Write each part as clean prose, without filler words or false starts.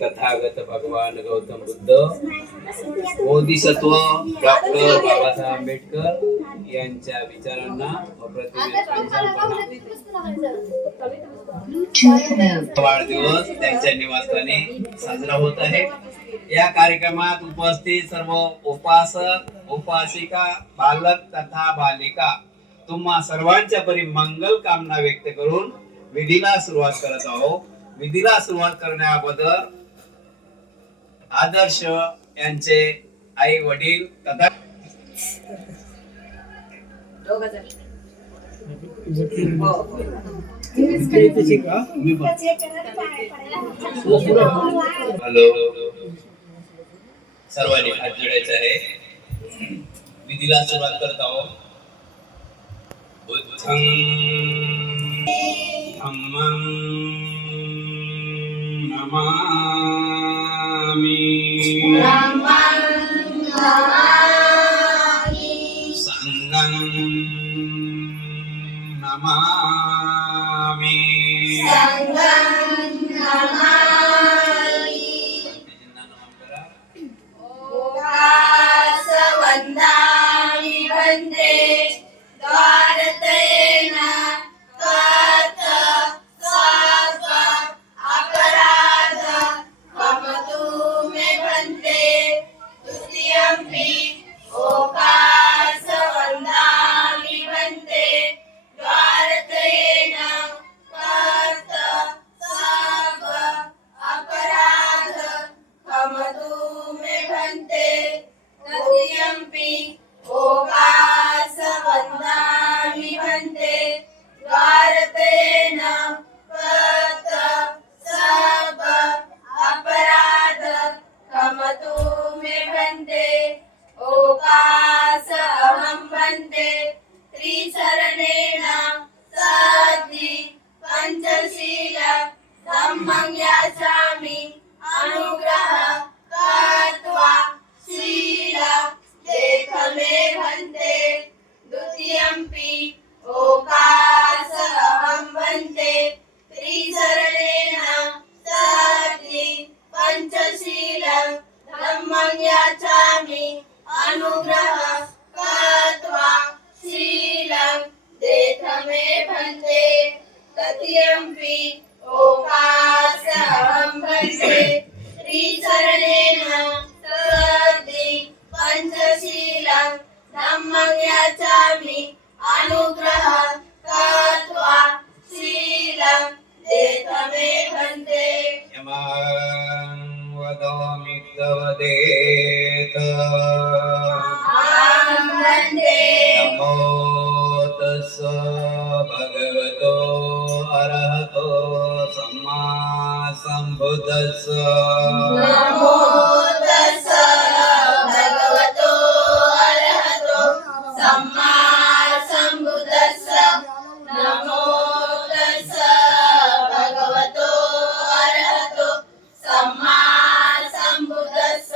तथागत भगवान गौतम बुद्ध, बोधिसत्व डॉक्टर बाबासाहेब आंबेडकर यांच्या विचारांना वाढदिवस त्यांच्या निवासस्थानी साजरा होत आहे। या कार्यक्रमात उपस्थित सर्व उपासक उपासिका बालक तथा बालिका तुम्हा सर्वांच्या परी मंगल कामना व्यक्त करून विधीला सुरुवात करत आहोत। विधीला सुरुवात करण्याबद्दल आदर्श यांचे आई वडील तथा हॅलो सर्वांनी हात जोडायचे आहे। विधीला सुरुवात करत आहोत। बुद्धं धम्मं नमामि संघं नमामि वंदामि वन्दे द्वारतेन त्वत् सर्व अपराध क्षमतु मे वन्दे तुष्टियम्पि ओकास वंदामि वन्दे द्वारतेन त्वत् सर्व अपराध क्षमतु मे वन्दे तुष्टियम्पि ओकास वंदामि वन्दे द्वारतेन त्वत् सर्व अपराध क्षमतु मे वन्दे ओकास अहं वन्दे त्रिशरणेन सद्धि पंचशील धम्मं याचामि अनुग्रह कृत्वा शील देख मे वन्दे द्वितीयम्पि ओकास अहं वन्दे त्रिशरणेन सद्धि पंचशील धम्मं याचामि अनुग्रह कृत्वा शील देख मे वन्दे तृतीयम्पि ओकास अहं वन्दे त्रिशरणेन सद्धि पंचशील धम्मं याचामि अनुग्रह कृत्वा शील देख मे वन्दे यमं वदामि तवदेत अहं वन्दे नमो तस्स भगवतो अरहतो सम्मा सम्बुद्धस्स नमो तस्स भगवतो अरहतो सम्मा सम्बुद्धस्स नमो तस्स भगवतो अरहतो सम्मा सम्बुद्धस्स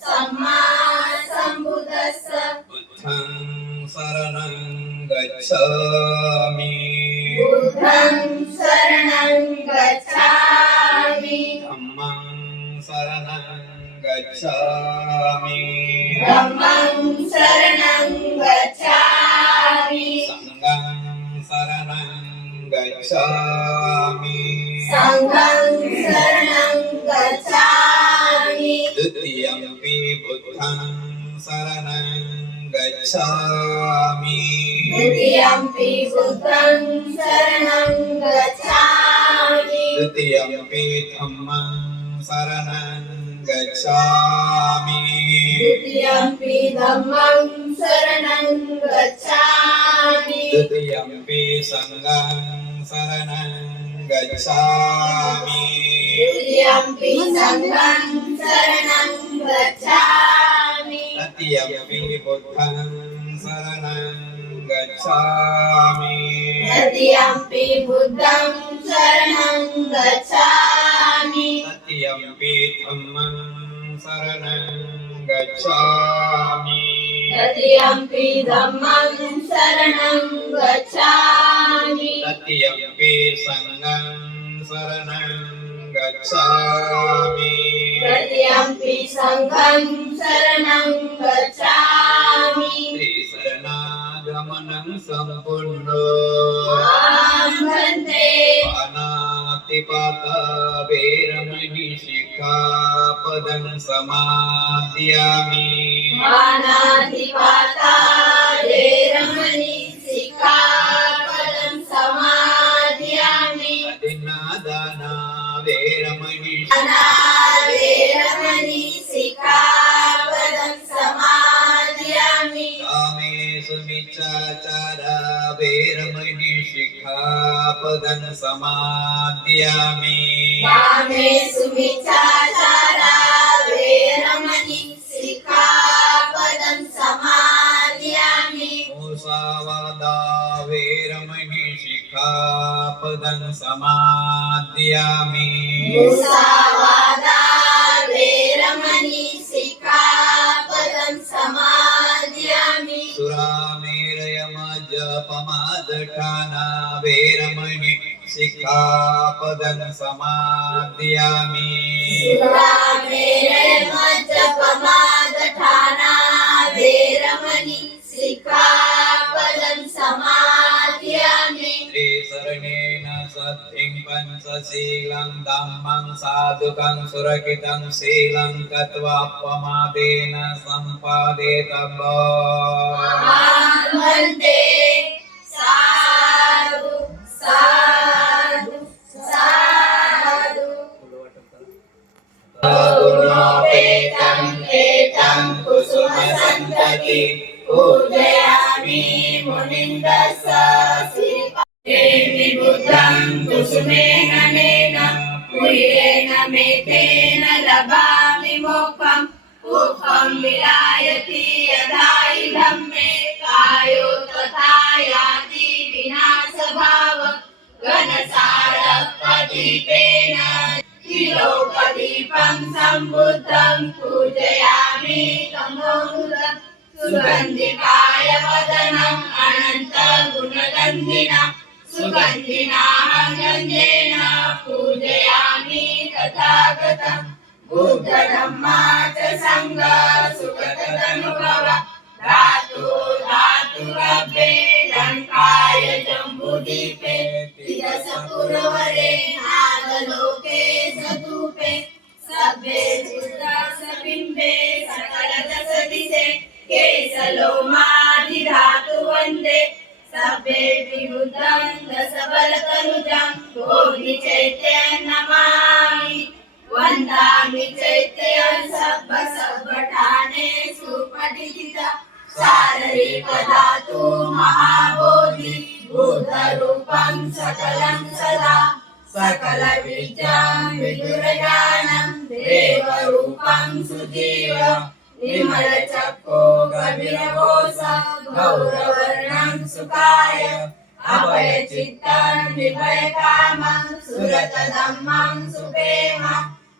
सम्मा सम्बुद्धस्स बुद्धं शरणं गच्छामि बुद्धं शरणं गच्छामि धम्मं शरणं गच्छामि धम्मं शरणं गच्छामि संघं शरणं गच्छामि संघं शरणं गच्छामि द्वितीयम्पि बुद्धं शरणं गच्छामि द्वितीयम्पि बुद्धं शरणं गच्छामि द्वितीयम्पि धम्मं शरणं गच्छामि द्वितीयम्पि धम्मं शरणं गच्छामि द्वितीयम्पि संघं शरणं गच्छामि द्वितीयम्पि संघं शरणं गच्छामि तृतीयम्पि बुद्धं शरणं गच्छामि तृतीयम्पि बुद्धं शरणं गच्छामि तृतीयम्पि धम्मं शरणं गच्छामि तृतीयम्पि धम्मं शरणं गच्छामि तृतीयम्पि संघं शरणं गच्छामि तृतीयम्पि संघं शरणं गच्छामि त्रिशरणागमनं सम्पूर्ण मां भन्ते पानातिपाता वेरमणि शिक्षापदं समादयामि पानातिपाता वेरमणि सिक्खापदं समादयामि अदिन्नादाना वेरमणि वेरमणि सिक्खापदं समादयामि कामेषु मिच्छाचारा वेरमणि शिक्षापदं समादयामि कामेषु मिच्छाचारा वेरमणि सिक्खापदं समादयामि मुसावादा वेरमणि शिक्षापदं समादयामि मुसावादा वेरमणि सिक्खापदं समादयामि सुरामेरयमजपमादठाना वेरमणि शिक्षापदं समादयामि सुरामेरयमज्जपमादठाना वेरमणि सिक्खापदं समादयामि त्रिशरणेन सद्धिं पंचशीलं धम्मं साधुकं सुरक्षितं शीलं कृत्वा प्रमादेन सम्पादेतव्यम् भन्ते साधु साधु साधु गुणोपेतं एतं कुसुमसन्तति पूजयामि मुनिन्दस्स विबुद्धं कुसुमेन नेन कुयेन मेतेन लभामि मोक्षम् मुखं विलायति यदा इदं मे कायो तथा याति विनाशभाव घनसारपदीपेन किलोपदीपं सम्बुद्धं पूजयामि तमोनुदं सुगन्धिकाय वदनम् अनन्तगुणगन्धिना सुगन्धिनां गन्धेन पूजयामि तथागतं बुद्धधम्मा च संग सुगततनुभव धातु धातुरभ्ये लङ्काय जम्बूद्वीपे तिरसपुरवरे नागलोके सतूपे सभ्ये बुद्धसबिम्बे सकलदशदिशे केशलोमाधिधातु वन्दे सभ्ये विबुद्धं दशबलतनुजं बोधिचैत्यं नमामि वन्दामि चैत्यं सब्बठाने सुपठित शारीरिकधातु महाबोधि बुद्धरूपं सकलं सदा सकलबीजं विदुरज्ञानं देवरूपं सुजीव विमलचक्षो गभीरघोष गौरवर्णं सुखाय अभयचित्तं विभयकामं सुरतधम्मं सुप्रेम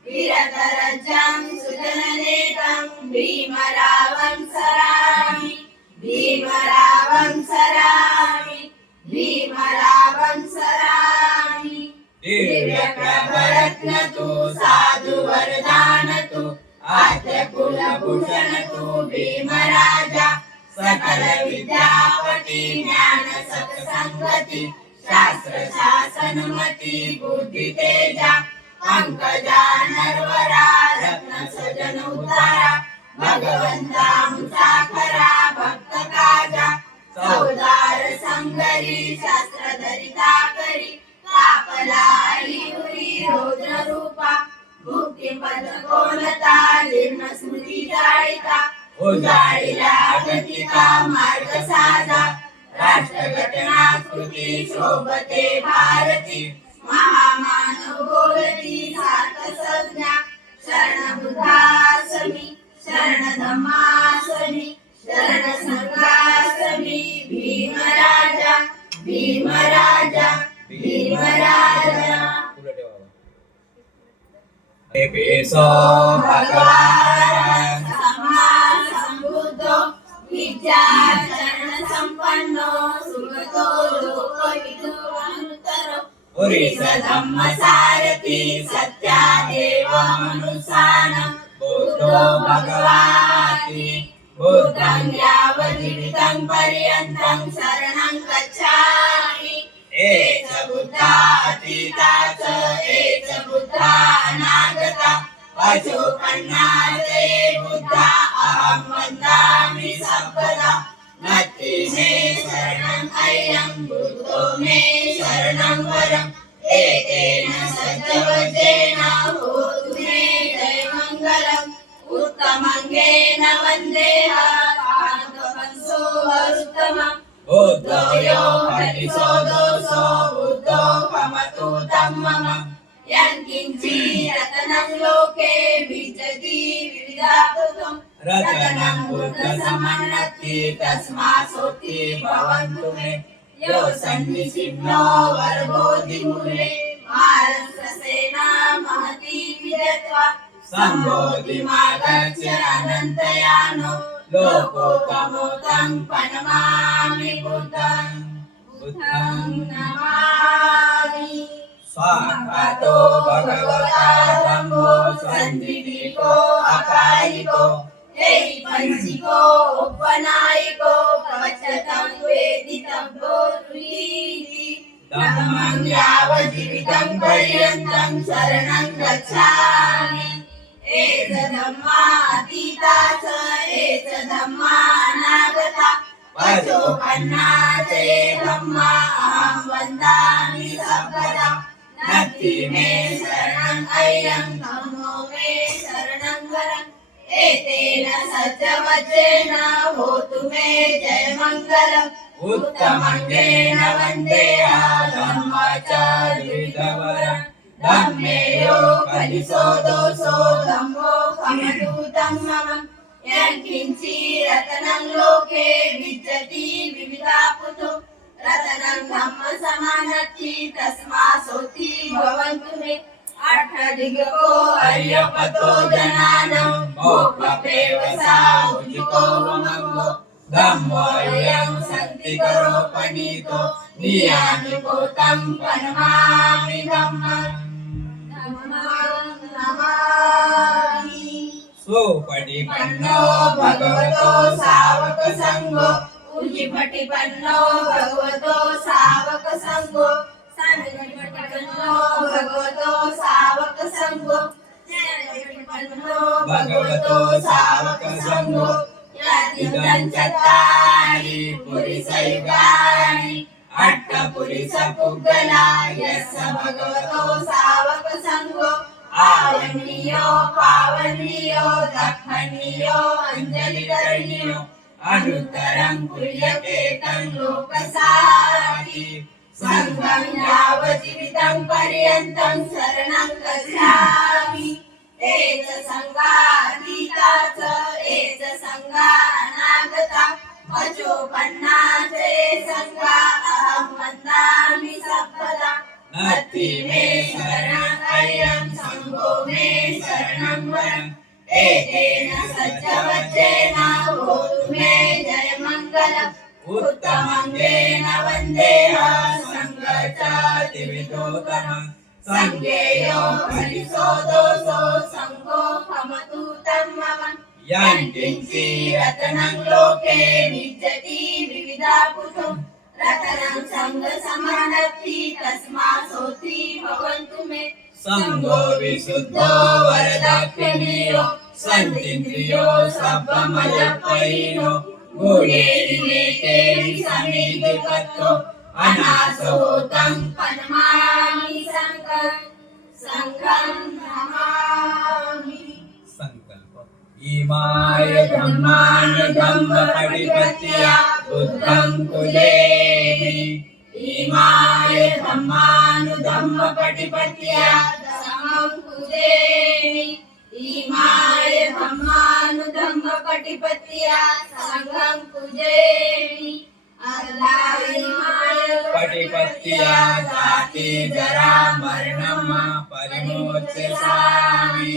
वीरतरजं सुजननेतं भीमरावं सरामि भीमरावं सरामि भीमरावं सरामि दिव्यप्रभरत्नतु साधुवरदानतु आद्यकुलभूषणतु भीमराजा सकल विद्यापति ज्ञान सत्संगति शास्त्र शासनमति बुद्धि तेजा पंकजा नरवरा रत्न सजन उतारा भगवंता मुसाखरा भक्त काजा सौदार संगरी शास्त्र धरिता करी कापला हरी रौद्र रूपा मुक्ती पद कोलता जीर्ण स्मृती जाळिता उजाळीला गतिका मार्ग साधा राष्ट्रघटना कृती शोभते भारती महामानव बोलती सात संज्ञा शरण बुद्धासमी शरण धम्मासमी शरण संघासमी भीमराजा भीमराजा भीमराजा पेसो भगवान सम्मा सम्बुद्धो विद्याचरण संपन्नो सुगतो लोकविदो अनुत्तरो पुरीस धम्म सारथी सत्या मनुष्यानं बुद्धो भगवाति बुद्धं यावज्जीवितं पर्यन्तं शरणं गच्छामि एष बुद्धा अतीता च एष बुद्धा अनागता पशुपन्ना च ये बुद्धा अहं वदामि सर्वदा नत्ति मे शरणं अयं बुद्धो मे शरणं वरम् एतेन सत्यवचेन होतु मे जयमङ्गलम् उत्तमङ्गेन वन्देहात्मवंशोऽरुत्तमम् बुद्धो यो हरिसो दोषो बुद्धो भवतु तं मम यत्किञ्चिरतनं लोके विद्यति विविधाकृतं रतनं बुद्धसमन्नति तस्मात् सोऽपि भवन्तु मे यो सन्निसिन्नो वर्गोऽधिमूले महाराष्ट्रसेना महती विजयत्वा सम्बोधिमागच्छ अनन्तयानो लोकोत्तमो तं प्रणमामि बुद्धं नमामि स्वाहातो भगवता धम्मो सञ्जीविको अकालिको पंचिको उपनायको कवचतं वेदितव्यो तुयीति धम्मं यावज्जीवितं पर्यन्तं शरणं गच्छामि एष धम्मा अतीता च एष धम्मा अनागता पशुपन्ना च ये धम्मा अहं वदामि सर्वदा नत्ति मे शरणं अयं धम्मो मे शरणं वरम् एतेन सत्यवचेन होतु मे जयमङ्गलम् उत्तमङ्गेन वन्देहात्मचारितवरम् धम्मे यो कलिसो दोषो धम्मो भवतु तं मम यत्किञ्चिरतनं लोके विद्यति विविधाकृतं रतनं धम्मसमानत्ति तस्मात् सोऽपि भवन्तु मे अष्टदिग्गो अर्यपतो जनानं मोक्षपेव साहुजिको वमङ्गो धम्मोऽयं सन्तिकरो पनीतो नियानिको तं प्रणमामि धम्मं नमामि सुपटिपन्नो भगवतो सावक संघो उजिपटिपन्नो भगवतो सावक संघो संपटिपन्नो भगवतो सावक संघो भगवतो सावक संघो इदं चत्तारि पुरिसयुगानि अट्टपुरिसपुग्गला यस्य भगवतो सावक संघो आवनीयो पावनीयो दक्षिणीयो अंजलिकरणीयो अनुत्तरं कुर्यते तं लोकसारथि संघं यावज्जीवितं पर्यन्तं शरणं गच्छामि एष संघातीता च एष संघा अनागता पशुपन्ना च ये संघा अहं वदामि सर्वदा नत्ति मे शरणं अयं संघो मे शरणं वरम् एतेन सत्यवचेन होतु मे जयमङ्गलम् उत्तमङ्गेन वन्देहा सङ्घचातिविदोतमः सङ्गेयो हरिसो दोषो सङ्गो भवतु तं मम यत्किञ्चिरतनं लोके विद्यति विविधाकृतं रतनं सङ्गसमानत्ति तस्मात् सोऽपि भवन्तु मे संघो विशुद्धो वरदाक्षिणीयो सन्तीन्द्रियो सब्बमलपयिनो गुणेरिनेकेरि समिधिपत्तो अनासो तं प्रणमामि संघं नमामि संकल्प इमाय धम्मान धम्म पटिपत्या बुद्धं कुलेमि इमाय धम्मानुधम्म पटिपत्या धम्मं पूजयामि इमाय धम्मानुधम्म पटिपत्या संघं पूजयामि अल्लाहिमाय पटिपत्या जाति जरा मरणम परिमोचसामि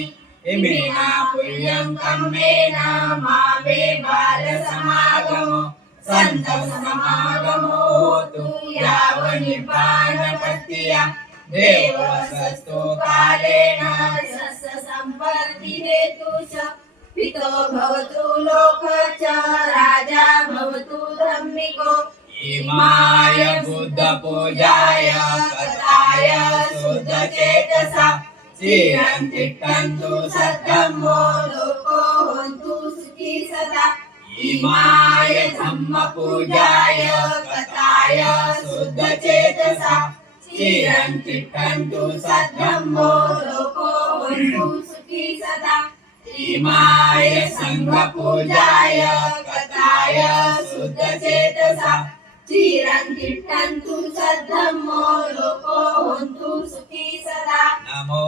इमेना पुण्यं कम्मेन मामे बाल समागमो सन्तं समागमो होतु यावनिर्वाणपत्या देववसस्तु कालेन यस्य सम्पत्ति हेतु च पितो भवतु लोक च राजा भवतु धम्मिको इमाय बुद्धपूजाय कथाय शुद्धचेतसा चिरं तिष्ठन्तु सद्धम्मो लोको हन्तु सुखी सदा इमाय धम्मपूजाय कथाय शुद्धचेतसा चिरं तिष्ठन्तु सद्धम्मो लोको हन्तु सुखी सदा इमाय संघपूजाय कथाय शुद्धचेतसा चिरं तिष्ठन्तु सद्धम्मो लोको हन्तु सुखी सदा नमो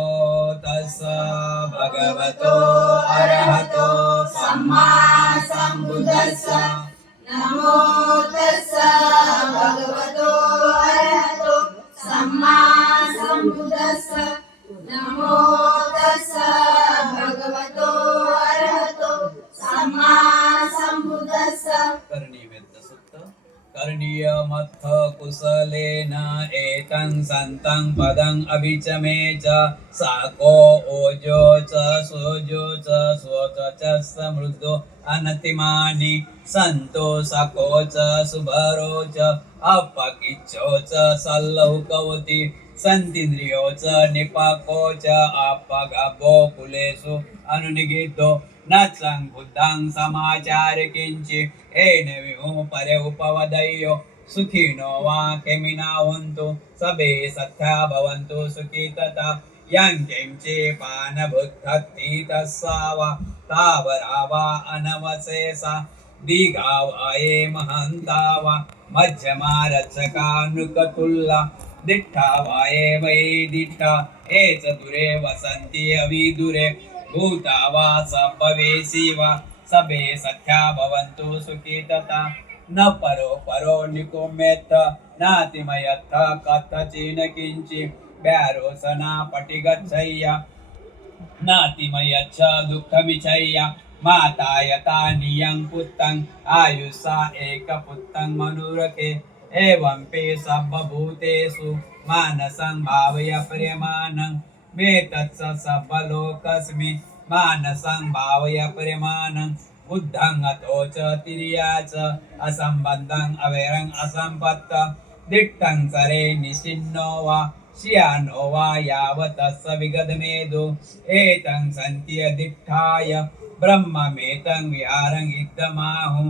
तस्स भगवतो अरहतो सम्मा सम्बुद्धस्स नमो तस्स भगवतो अरहतो सम्मा सम्बुद्धस्स नमो तस्स भगवतो अरहतो सम्मा सम्बुद्धस्स करणीयमथ कुशलेन एतं सन्तं पदं अभिचमे च साको ओजो च सोजो च स्वच च समृद्धो अनतिमानि सन्तो सको च सुभरो च अपकिच्चो च सल्लौकवति सन्तीन्द्रियो च निपाको च अपगभो कुलेषु अनुनिगितो न बुद्धं समाचार किंचि येन विमु परे उपवदयो सुखिनो वा केमिना हन्तु सबे सत्या भवन्तु सुखी तथा यं किंचि पानभुत्थति तस्सा वा तावरा वा अनवशेषा दीघा वा ये महन्ता वा मध्यमा रक्षकानुकतुल्ला दिट्ठा वा ये वै दिट्ठा ये चतुरे वसन्ति अविदुरे भूता वा सभवेशी वा सबे सख्या भवन्तु सुखी तथा न परो परो निकुम्येत नातिमयत्थ कथचिन किंचि व्यारोसना पटिगच्छय्य नातिमयच्छ दुःखमिच्छय्य माता यथा नियं पुत्तं आयुषा एकपुत्तं मनुरके एवं पे सर्वभूतेषु मानसं भावय प्रियमाणं मे तत्स सबलोकस्मि मानसं भावय परिमाणं बुद्धं अतो च तिर्या च असम्बद्धं अवैरं असम्पत्त दिट्ठं सरे निशिन्नो वा शियानो वा यावतस्य विगतमेदु एतं सन्त्यदिट्ठाय ब्रह्ममेतं विहारं इत्थमाहु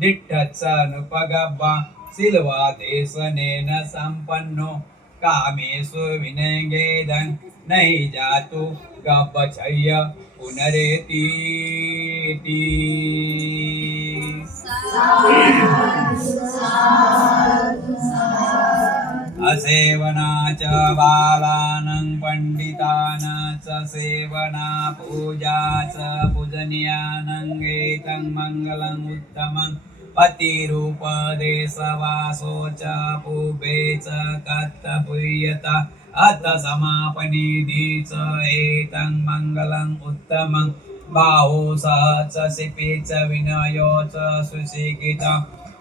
दिट्ठत्स नुपगब्बा सिल्वादेशनेन सम्पन्नो कामेषु विनयेदं नहि जातु गब्बचय्य पुनरेति असेवना च बालानं पण्डितानां च सेवना पूजा च पूजनीयानं एतं मङ्गलम् उत्तमं पतिरूपदेशवासो च पूर्वे च कर्तव्यता अथ समापनिधि च एतं मङ्गलम् उत्तमं बाहो स च शिपे च विनयो च सुशिक्षिता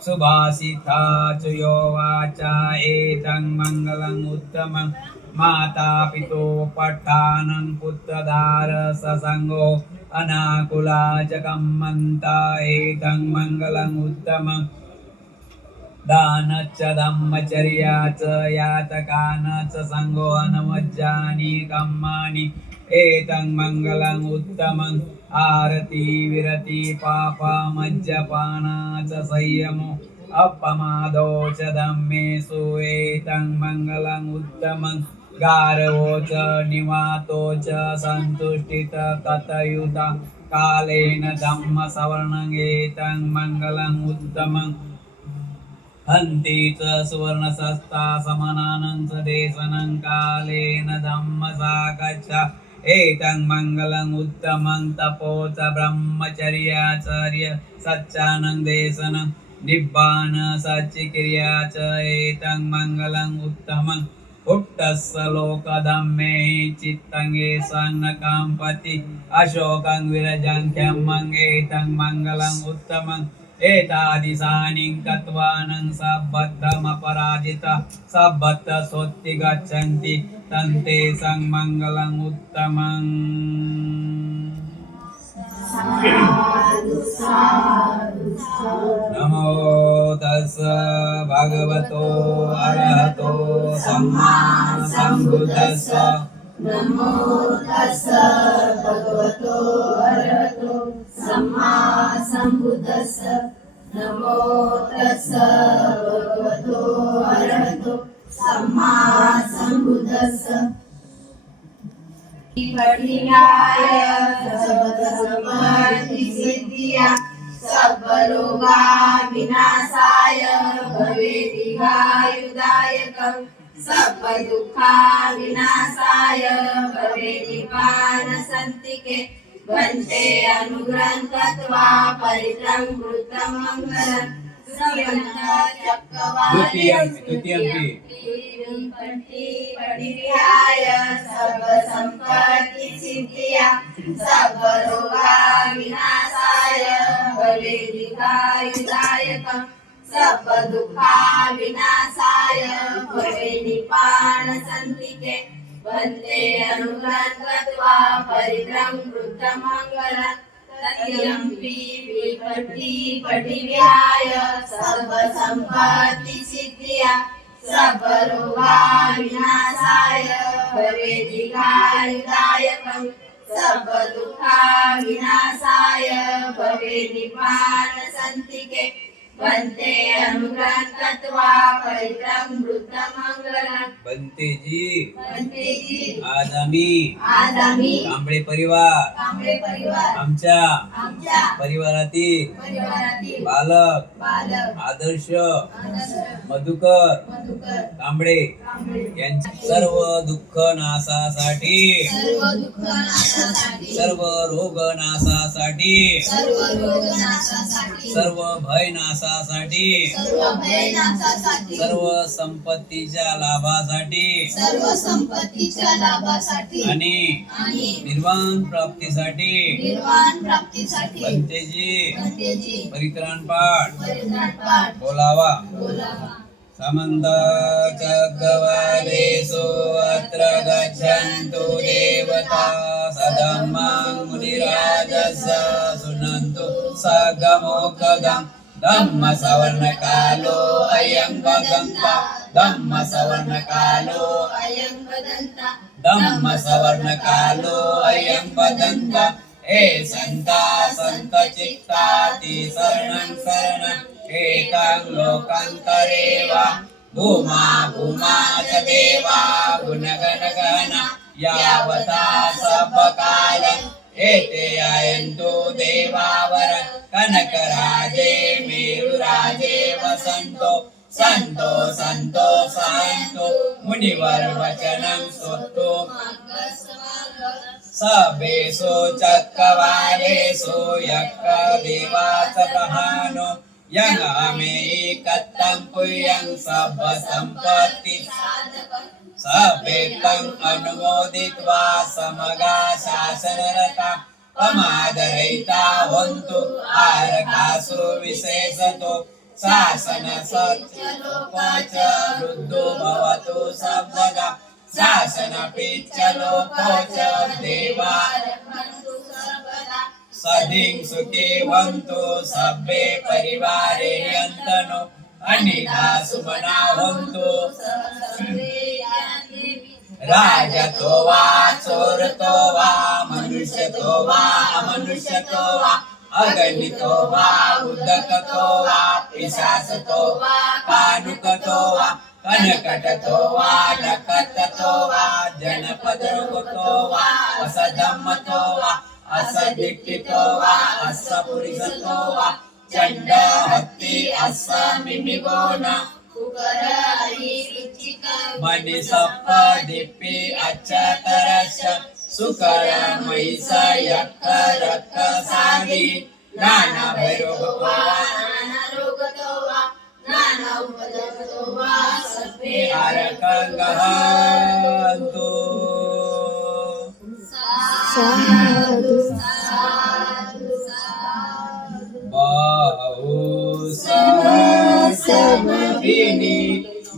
सुभाषिता च यो वाचा एतं मङ्गलम् उत्तमं माता पितोपट्ठानं पुत्रदार ससङ्गो अनाकुला च कम्मन्ता एतं मङ्गलम् उत्तमं दानच्च धम्मचर्या च यातकान च सङ्गो अनवज्जानि कम्मानि एतं मङ्गलम् उत्तमं आरती विरति पापा मज्जपाना च संयमो अपमादो च धम्मेषु एतं मङ्गलम् उत्तमं गारवो च निवातो च सन्तुष्टित कथयुता कालेन धम्मसवर्णं एतं मङ्गलम् उत्तमं हन्ति च सुवर्णसस्ता समनानं च देशनं कालेन धम्मसाकच्छ एतं मङ्गलम् उत्तमं तपो च ब्रह्मचर्याचर्य सच्चानं देशनं निब्बान सच्चिक्रिया च एतं मङ्गलम् उत्तमं पुट्टस्य लोकधम्मे चित्तं येषां न काम्पति अशोकं विरजं ख्यमं एतं मङ्गलम् उत्तमं एतादिशानिं कत्वानं सब्बद्धमपराजिता सब्बत्त सोत्ति गच्छन्ति तन्ते संमङ्गलम् उत्तमम्। नमो तस्स भगवतो अरहतो सम्मा सम्बुद्धस्स। नमो तस्स भगवतो अरहतो सम्मा सम्बुद्धस्स। नमो तस्स भगवतो अरहतो सम्मा सम्बुद्धस्स। पठियाय सर्वसम्पत्तिसिद्धिया सर्वरोगा विनाशाय भवेदिहायुदायकम् सर्वदुःखा विनाशाय भवेदिपानसन्तिके वन्दे अनुग्रहं कृत्वा परित्रं वृत्तं मङ्गलम् पठियाय सर्वसम्पत्तिसिद्धिया सर्वरोगा विनाशाय भवेदिहायुदायकम् सर्वदुःखा विनाशाय भवेदिपानसन्तिके वन्दे अनुग्रहं कृत्वा परित्रं वृत्तं मङ्गलम् तद्यम्पि विपत्ति पठिव्याय सर्वसम्पत्तिसिद्धिया सर्वरोगा विनाशाय भवेदिहायुदायकम् सर्वदुःखा विनाशाय भवेदिपानसन्तिके वन्दे अनुग्रहं कृत्वा परित्रं वृत्तं मङ्गलम्। बंते जी वन्देजी आज आम्ही कांबळे परिवार आमच्या परिवारातील बालक आदर्श मधुकर कांबळे यांच्या सर्व दुःख नाशासाठी सर्व रोग नाशासाठी सर्व भय नाशासाठी सर्व संपत्तीच्या लाभासाठी आणि निर्वाण प्राप्तीसाठी बंतेजी परित्राण पाठ बोलावा। समन्त चक्रवालेषु अत्र गच्छन्तु देवता सधम्मं मुनिराजस्य शृण्वन्तु सगमोकगम् धम्म सवर्ण कालो अयं वदन्ता धम्म सवर्ण कालो अयं वदन्ता हे संता संत चित्ताति शरणं एतं लोकान्तरे वा भूमा च देवा गुणगणगणा यावता सबकालं एते आयन्तु देवावर कनकराजे मेरुराजे वसन्तो संतो मुनिवर वचनं सोत्तो सबेषु चक्रवालेषु यक्क देवाच प्रहानो यङ्गामेयि कत्तं पुयं सब सम्पत्ति सभेतं अनुमोदित्वा समगा शासनरता प्रमादरहिता हन्तु आरकासु विशेषतो शासन सत्यलोकाच वृद्धो भवतु सर्वदा शासन पिच्चलोकाच देवा सदिं सुखी हन्तु सभ्ये परिवारे यन्तनो अनिधा सुमना हन्तु राजतो वा चोरतो वा मनुष्यतो वा अमनुष्यतो वा अगणितो वा उदकतो वा पिशाचतो वा कानुकतो वा कनकटतो वा नकटतो वा जनपदरुगतो वा असधम्मतो वा असदिक्कितो वा असपुरिसतो वा चंड हत्ती असमिमिगोन मणि सप्प दिप्पि अच्चतरश सुकर महिष यक्क रक्क सारी नाना भैरोगतो वा नाना उपद्रवतो वा सर्वे हरकंगहन्तु साधु साधु साधु।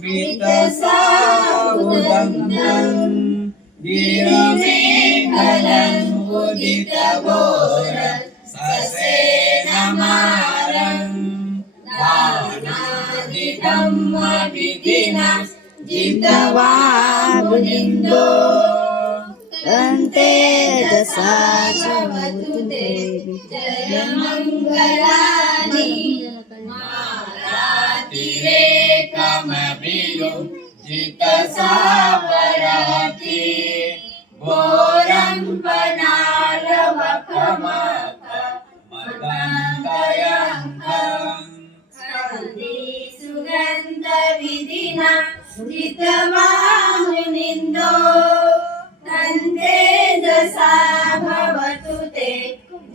मितसावुदन्तम् गिरमेखलम् उदितघोर ससेनमारम् दानादिधम्मविधिना जितवा मुनिन्दो अन्ते दशावतु देवी जय मङ्गलानि मारातिरेकमभियो जितसावरति घोरं पनालवकमक मदन्तयन्तम् सुगन्धविधिना जितवा मुनिन्दो तन्ते दशा भवतु ते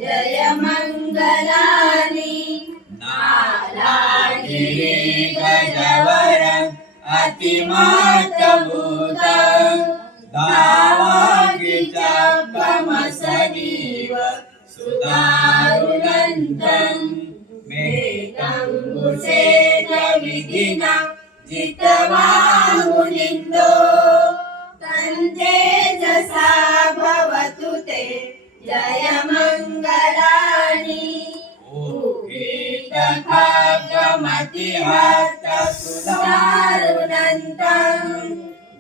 जय मङ्गलानि नालागिरि गजवरम् अतिमातभूतम् दावागिचकमसनीव सुदारुणन्तम् मेघम्बुसेकविधिना जितवा मुनिन्दो तन्ते दशा भवतु ते जय मङ्गलानि सुदारुणन्तम्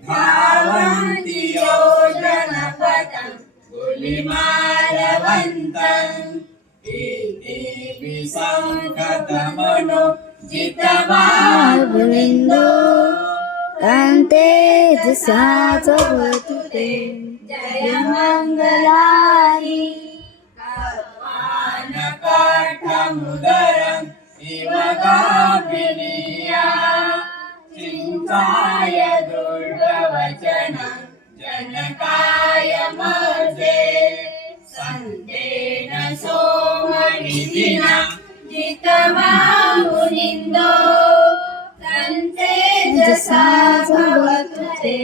धावन्ति योजनपथम् गुलिमालवन्तम् इति विसङ्गतमनो जितवा मुनिन्दो अन्ते दशावतु ते जय मङ्गलानि पानकाठमुदरम् इव गाभिनीया चिन्ताय दुर्गवचनं जनकाय मर्जे सन्तेन सोमनिधिना जितवा मुनिन्दो तन्ते दशा भवतु ते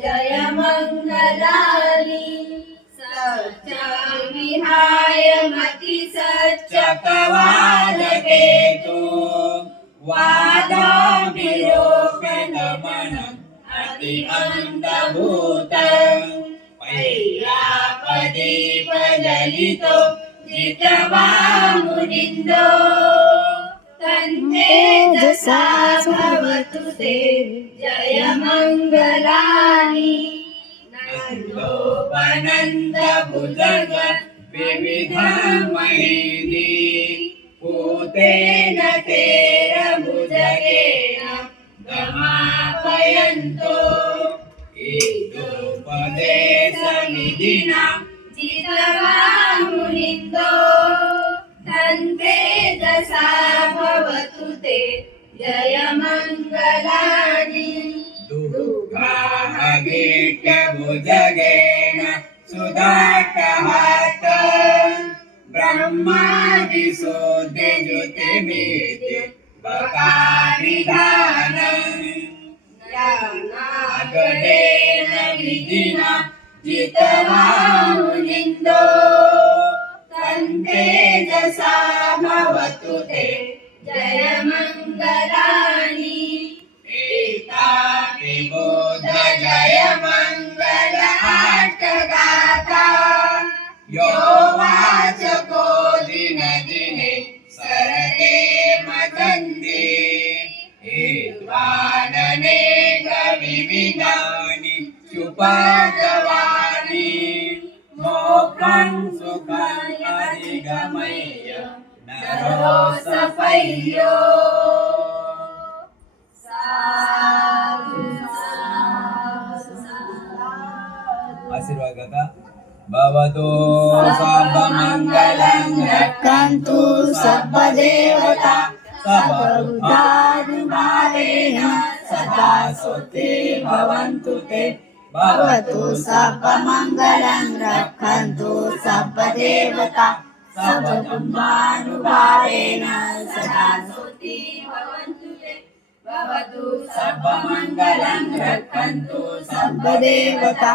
जय मङ्गलानि सच्च विहाय मति सच्च चकवादकेतु वादाभिरोपितमनम् अति अन्धभूतम् पैयापदीपजलितो जितवा मुनिन्दो तन्ते दशा भवतु ते जय मङ्गलानि नन्दोपनन्दभुजग विविधमहिनी पूतेन तेरभुजगेन गमापयन्तो ईदुपदेशनिधिना जितवा मुनिन्दो तन्ते दशा भवतु ते जय मङ्गलानि दुर्गाहगीट्यभुजगेन सुधाटहात ब्रह्मादिशोद्धिजुतिमिति बकारिधानम् अगदेन विधिना जितवा मुनिन्दो तन्ते दशा भवतु ते जय मङ्गलानि एतापि बोध जय मङ्गल आष्टगाथा यो वाचको दिन दिने सरते मदन्ति हेत्वाननेक विविधानि चुपदवानि मोक्षं सुखम् अधिगमय्य नरो सपय्यो आशीर्वाद का भवतो सर्वमङ्गलं रक्षन्तु सर्वदेवता सर्वभूतानुभावेन सदा सुते भवन्तु ते भवतु सर्वमङ्गलं रक्षन्तु सर्वदेवता सर्वकुटुम्बानुभावेन सदा सुते भवन्तु ते भवतु सर्वमङ्गलं रक्षन्तु सर्वदेवता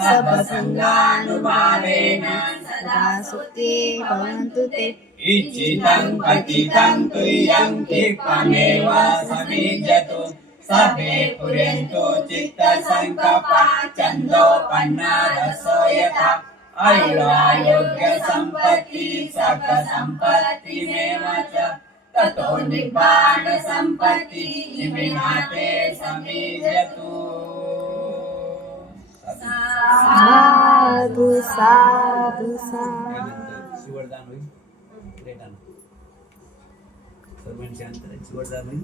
सर्वसङ्गानुभावेन सदा सुते भवन्तु ते इच्छितं पतितं तुयं क्षिप्रमेव समिज्यतु सर्वे पुर्यन्तु चित्तसङ्कल्पा छन्दोपन्ना रसो यथा आयुरारोग्य सम्पत्ति सकलसम्पत्तिमेव च ततो निब्बाण सम्पत्ति निमिनाते समिज्यतु। साधु साधु साधु। शिवरदान होईल लेटान सर्वांची अंतर शिवरदान होईल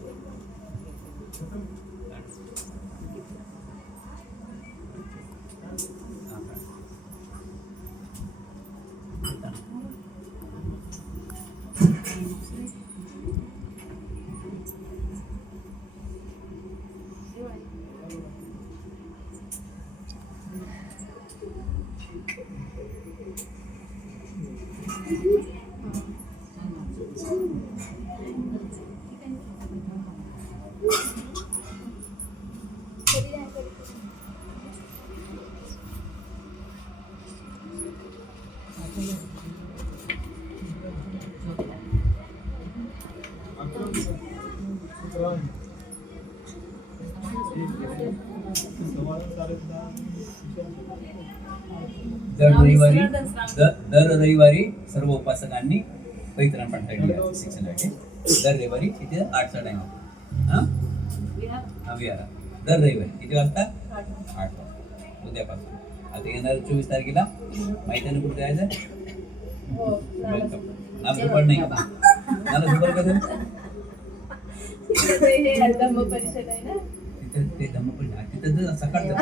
दर रविवारी सर्व उपासकांनी पैतरण पण शिक्षणासाठी दर रविवारी किती 8चा टाइम हा विहारा दर रविवारी किती वाजता 8 वाजता उद्यापासून आता येणार 24 तारखेला माहिती आहे ना कुठे जायचं नाम सुपर नाही मला सुपर कसं ते धम्मपरिषद तिथं सकाळचं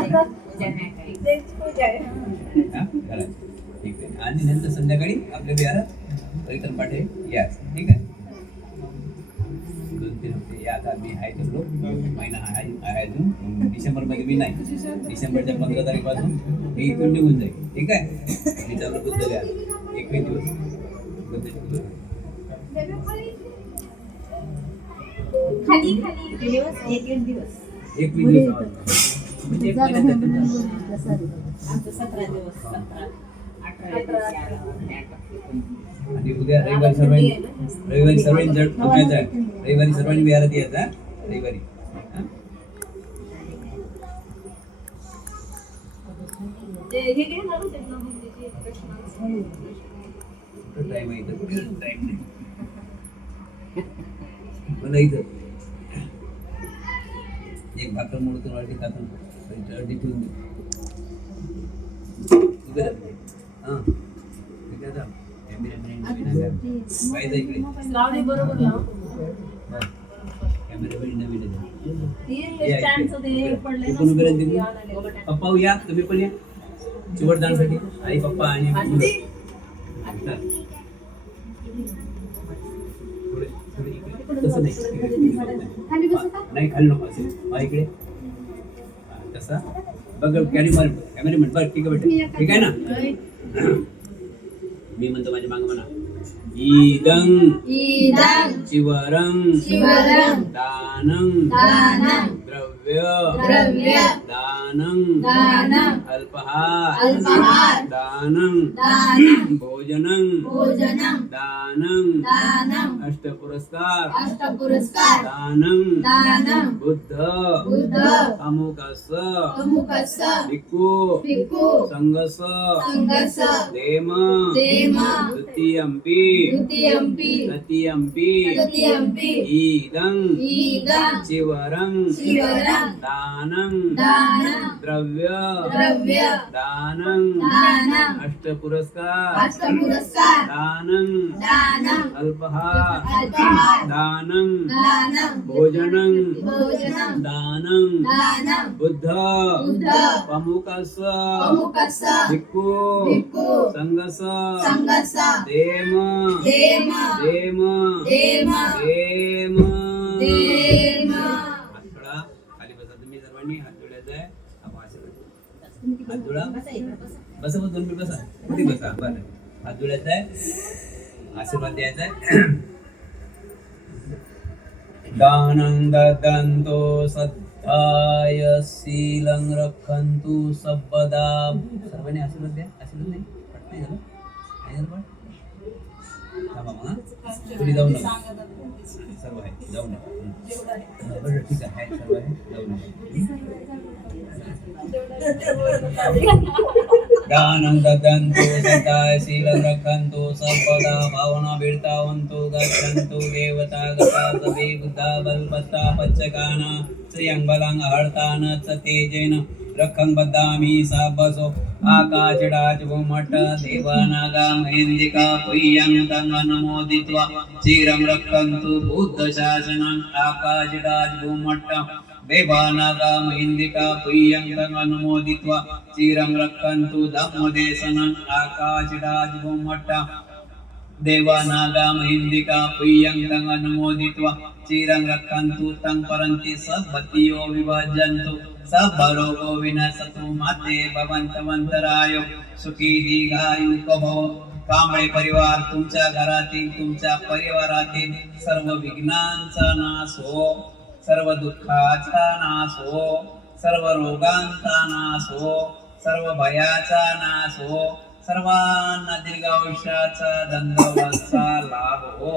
ठीक आहे आणि नंतर संध्याकाळी आपल्या विहारात परिक्रम पाठे या ठीक आहे 2-3 हफ्ते या आता मी आहे तेवढं महिना आहे अजून डिसेंबरमध्ये मी नाही डिसेंबरच्या 15 तारखेपासून मी इथून निघून जाईल ठीक आहे मी त्यावर बुद्ध घ्या 21 दिवस बुद्ध खाली खाली दिवस 21 दिवस 21 दिवस म्हणजे एक महिन्यात आमचं 17 दिवस 17 18 आणि उद्या रविवारी सर्वांनी जड झोपायचं आहे रविवारी सर्वांनी विहारात यायचं हा रविवारी टाइम आहे इथं टाइम नाही मला इथं एक भाकर मोडून वाटी खातून अर्धी ठेवून हां ठीक आहे पाहिजे इकडे कॅमेरा नवीन पप्पा या तुम्ही पण या चिवडदानसाठी आई पप्पा आणि तसं नाही खाली नको असेल इकडे तसा बघ कॅमेरा म्हण बघ ठीक आहे बेटा ठीक आहे ना मी म्हणतो माझ्या मागं म्हणा ईदं चिवरं दानं द्रव्य दानं अल्पहार दानं भोजनं दानं अष्टपुरस्कार दानं बुद्ध अमुकस्य भिक्खु संघस्य देम तृतीयम्पि ईदं चिवरं दानं द्रव्य दानं अष्टपुरस्कार दानं अल्पहार दानं भोजनं दानं बुद्ध प्रमुखस्य भिक्खु संघस्य देम खाली बसा तुम्ही सर्वांनी हात जोडायचा आहे हात जोडा बसा 2 मिनिट बसा कुठे बसा बरं हात जोडायचा आहे आशीर्वाद द्यायचा आहे दानं ददन्तो सद्धाय शीलं रक्षन्तु सर्वदा सर्वांनी आशीर्वाद द्या आशीर्वाद नाही पटत नाही झालं थांबा मग तुम्ही जाऊ नका सर्व आहे जाऊ नका बरं ठीक आहे सर्व आहे जाऊ नका दानं ददन्तु सदाय शीलं रक्षन्तु सर्वदा भावना वीर्तावन्तु गच्छन्तु देवता गता सवे बुद्धा बलवत्ता पच्चकाना श्रियं बलं हर्तान च तेजेन रक्षं बद्धामि साबसो आकाशडाच भूमट्ट देवनागा महेन्दिका पुय्यं तं अनुमोदित्वा चिरं रक्षन्तु बुद्धशासनम् आकाशडाच भूमट्ट देवानागा महेन्दिका पुय्यं तं अनुमोदित्वा चिरं रक्षन्तु धम्मदेशनम् आकाशडाच भूमट्ट देवानागा महेन्दिका पुय्यं तं अनुमोदित्वा चिरं रक्षन्तु तं परन्ति सद्भक्तियो विभजन्तु सबरोगो विनशतु माते भवन्तवन्तराय सुखी दीर्घायुको भव कांबळे परिवार तुमच्या घरातील तुमच्या परिवारातील सर्व विघ्नांचा नाश हो सर्व दुःखाचा नाश हो सर्व रोगांचा नाश हो सर्व भयाचा नाश हो सर्वांना दीर्घायुष्याचा धनदौलतचा लाभ हो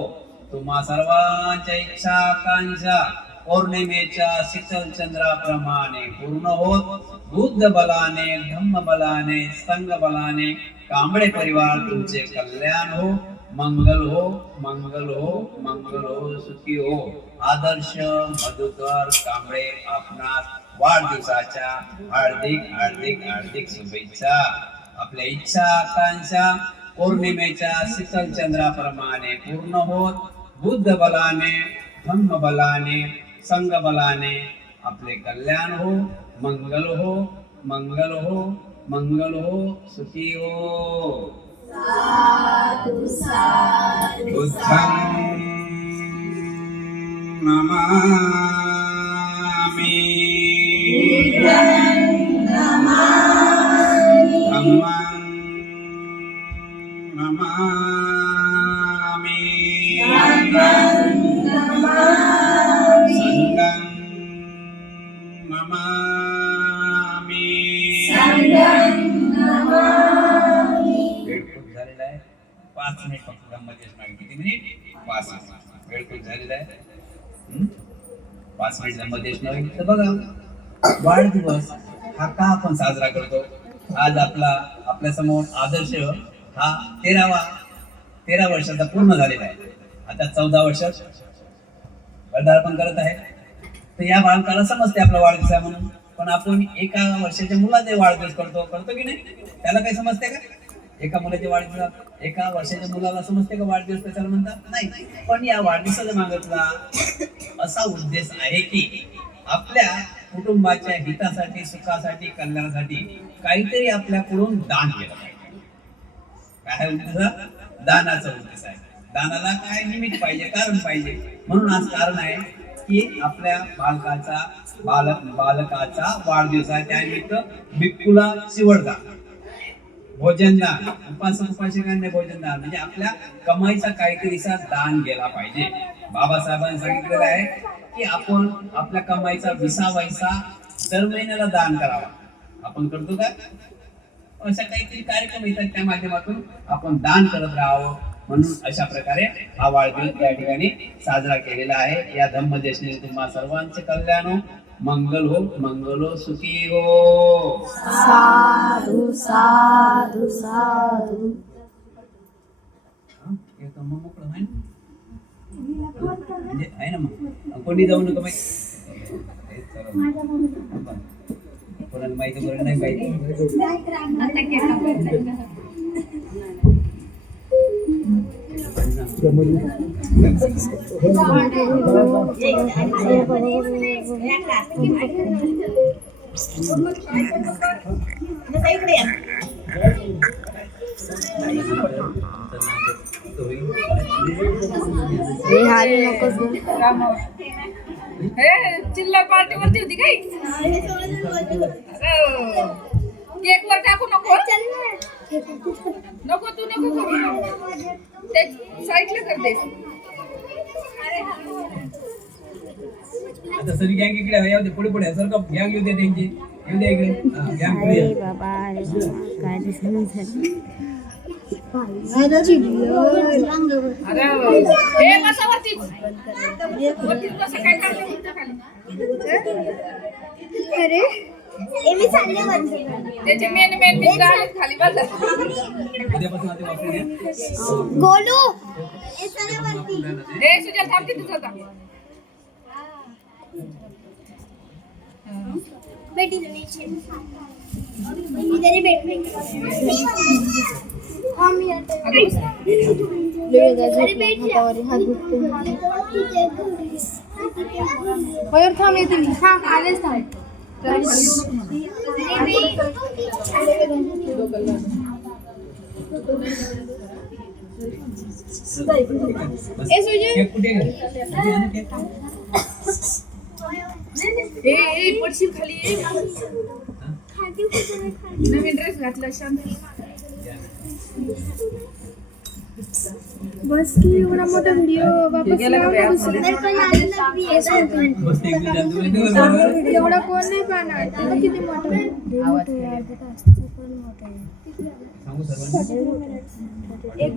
तुम्हा सर्वांच्या इच्छा आकांक्षा पौर्णिमेच्या शीतल चंद्राप्रमाणे पूर्ण होत बुद्ध बलाने धम्म बलाने संघ बलाने कांबळे परिवार तुमचे कल्याण हो मंगल हो मंगल हो मंगल हो सुखी हो आदर्श मधुकर कांबळे आपणास वाढदिवसाच्या हार्दिक हार्दिक हार्दिक शुभेच्छा आपल्या इच्छा आकांक्षा पौर्णिमेच्या शीतल चंद्राप्रमाणे पूर्ण होत बुद्ध बलाने धम्म बलाने संघ बलाने आपले कल्याण हो मंगल हो मंगल हो मंगल हो सुखी हो बुद्धं नमामि धम्मं नमामि संघं नमामि वेळ खूप झालेला आहे 5 मिनिट फक्त धम्मदेश मागे किती मिनिट 5 मिनिट वेळ खूप झालेला आहे 5 मिनिट धम्मदेश नव्हे तर बघा वाढदिवस हा का आपण साजरा करतो आज आपल्या समोर आदर्श हा 13 वर्षाचा पूर्ण झालेला आहे आता 14 वर्षात पदार्पण करत आहे तर या बालकाला समजते आपला वाढदिवस आहे म्हणून पण आपण एका वर्षाच्या मुलाचा वाढदिवस करतो की नाही त्याला काही समजते का एका मुलाच्या वाढदिवस एका वर्षाच्या मुलाला समजते का वाढदिवस कशाला म्हणतात नाही पण या वाढदिवसाच्या मागतला असा उद्देश आहे की आपल्या कुटुंबाच्या हितासाठी सुखासाठी कल्याणासाठी काहीतरी आपल्याकडून दान केलं पाहिजे काय उद्देश दानाचा उद्देश आहे दानाला काय निमित्त पाहिजे कारण पाहिजे म्हणून आज कारण आहे की आपल्या बालकाचा वाढदिवस आहे त्यानिमित्त भिक्खूला चिवडदान भोजनदान उपासकांना भोजनदान म्हणजे आपल्या कमाईचा काहीतरीचा दान गेला पाहिजे बाबासाहेबांनी सांगितलेलं आहे की आपण आपल्या कमाईचा 20 दर महिन्याला दान करावा आपण करतो का अशा काहीतरी कार्यक्रम येतात त्या माध्यमातून आपण दान करत राहावं म्हणून अशा प्रकारे हा वाढदिवस या ठिकाणी साजरा केलेला आहे या धम्मदेशने तुम्हा सर्वांचे कल्याण हो मंगल हो सुखी हो साधु साधु साधु मोकळं आहे म्हणजे आहे ना मग कोणी जाऊ नका कोणाला माहिती कोणाला नाही पाहिजे चिल्लर पार्टी वरती होती काही केक वर टाकू नको नको तू नको करू ते साईडला करते आता सगळी गँग इकडे आहे यावं पुढे पुढे सर का गँग येऊ दे त्यांची येऊ दे इकडे गँग पुढे बाबा काय दिसत हे बसा वरतीच. वरतीच बसा, काय करते वरती खाली. अरे मी चालले वरती. त्याचे मेन मित्र आलेत खाली बसा. गोलू हे सुजल थांब तिथेच होता. बेटी इधर बैठ रही हम अरे बैठ जा और थांब येते मी थांब आलेच थांब ए सुजय ए पडशील खाली. नवीन ड्रेस घातला शांत. बस की एवढा मोठा व्हिडिओ वापस एवढा कोण नाही पाहणार. त्याला किती मोठा एक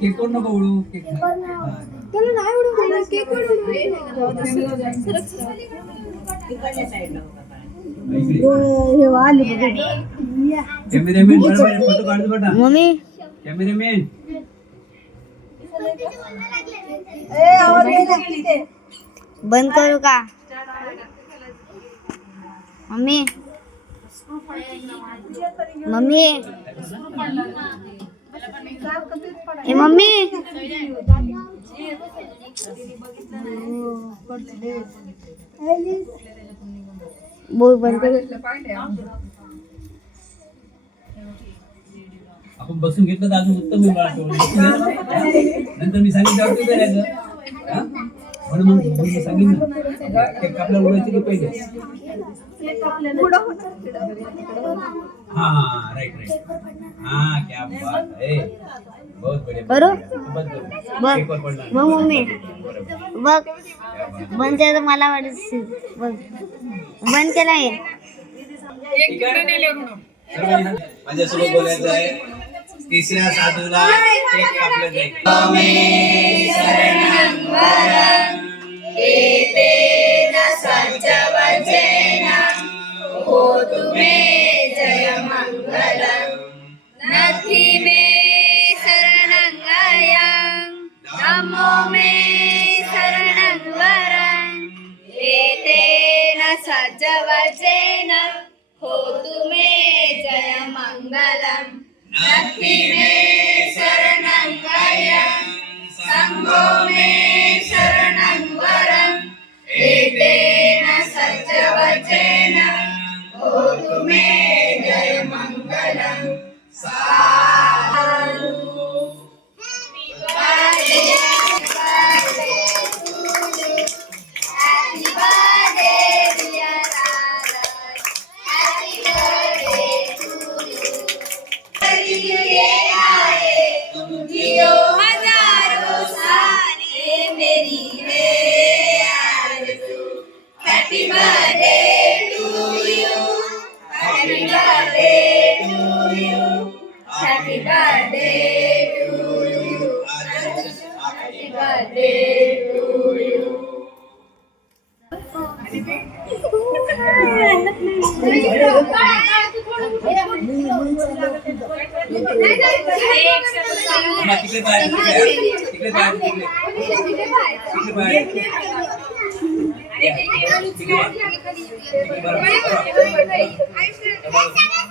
केक नको उडू. त्याला नाही उडू केक कॅमेरामॅन बरोबर फोटो काढतो बेटा. मम्मी कॅमेरामॅन बंद करू का मम्मी मम्मी ए मम्मी बोल बंद कर. आपण बसून घेतलं तर अजून उत्तम आहे बाळा. नंतर मी सांगितलं ते करायचं. म्हणून मग मी सांगितलं केक आपल्याला उडायचे की पहिले. हाँ राइट राइट. हाँ क्या बात है. बहुत बढ़िया. करो केक वर पडला. बघ मम्मी बघ बंद केलं मला वाटत बघ बंद केला आहे. एक तिकडे नेले ऋण. सर्वांनी माझ्यासोबत बोलायचं आहे. तिसऱ्या साधूला केक कापलं जाईल. सजवजेन होतु मे जय मंगलम नक्की मे शरणं गयं संगो मे शरणं वरं एतेन सजवजेन होतु मे जय मंगलम साधु. तिकडे बाहेर तिकडे बाहेर तिकडे बाहेर तिकडे बाहेर